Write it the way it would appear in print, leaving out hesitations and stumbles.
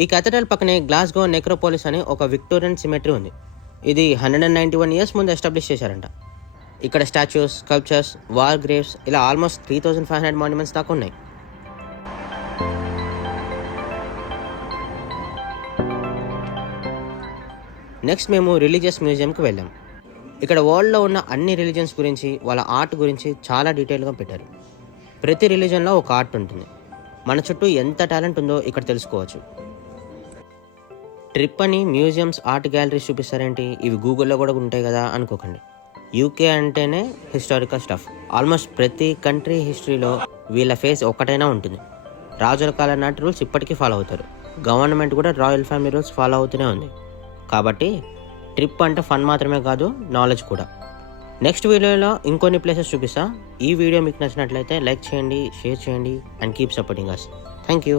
ఈ కథడ్రల్ పక్కనే Glasgow necropolis అనే ఒక విక్టోరియన్ సిమెట్రీ ఉంది. ఇది 191 ఇయర్స్ ముందు ఎస్టాబ్లిష్ చేశారంట. ఇక్కడ స్టాచ్యూస్, స్కల్ప్చర్స్, వార్ గ్రేవ్స్ ఇలా ఆల్మోస్ట్ 3500 మాన్యుమెంట్స్ దాకా ఉన్నాయి. నెక్స్ట్ మేము రిలీజియస్ మ్యూజియంకి వెళ్ళాం. ఇక్కడ వరల్డ్లో ఉన్న అన్ని రిలీజియన్స్ గురించి, వాళ్ళ ఆర్ట్ గురించి చాలా డీటెయిల్గా పెట్టారు. ప్రతి రిలీజన్లో ఒక ఆర్ట్ ఉంటుంది. మన చుట్టూ ఎంత టాలెంట్ ఉందో ఇక్కడ తెలుసుకోవచ్చు. ట్రిప్ అని మ్యూజియంస్, ఆర్ట్ గ్యాలరీస్ చూపిస్తారేంటి, ఇవి గూగుల్లో కూడా ఉంటాయి కదా అనుకోకండి. యూకే అంటేనే హిస్టారికల్ స్టఫ్. ఆల్మోస్ట్ ప్రతి కంట్రీ హిస్టరీలో వీళ్ళ ఫేస్ ఒక్కటైనా ఉంటుంది. రాజుల కాలం నాటి రూల్స్ ఇప్పటికీ ఫాలో అవుతారు. గవర్నమెంట్ కూడా రాయల్ ఫ్యామిలీ రూల్స్ ఫాలో అవుతూనే ఉంది. కాబట్టి ట్రిప్ అంటే ఫన్ మాత్రమే కాదు, నాలెడ్జ్ కూడా. నెక్స్ట్ వీడియోలో ఇంకొన్ని ప్లేసెస్ చూపిస్తా. ఈ వీడియో మీకు నచ్చినట్లయితే లైక్ చేయండి, షేర్ చేయండి and keep supporting us. Thank you.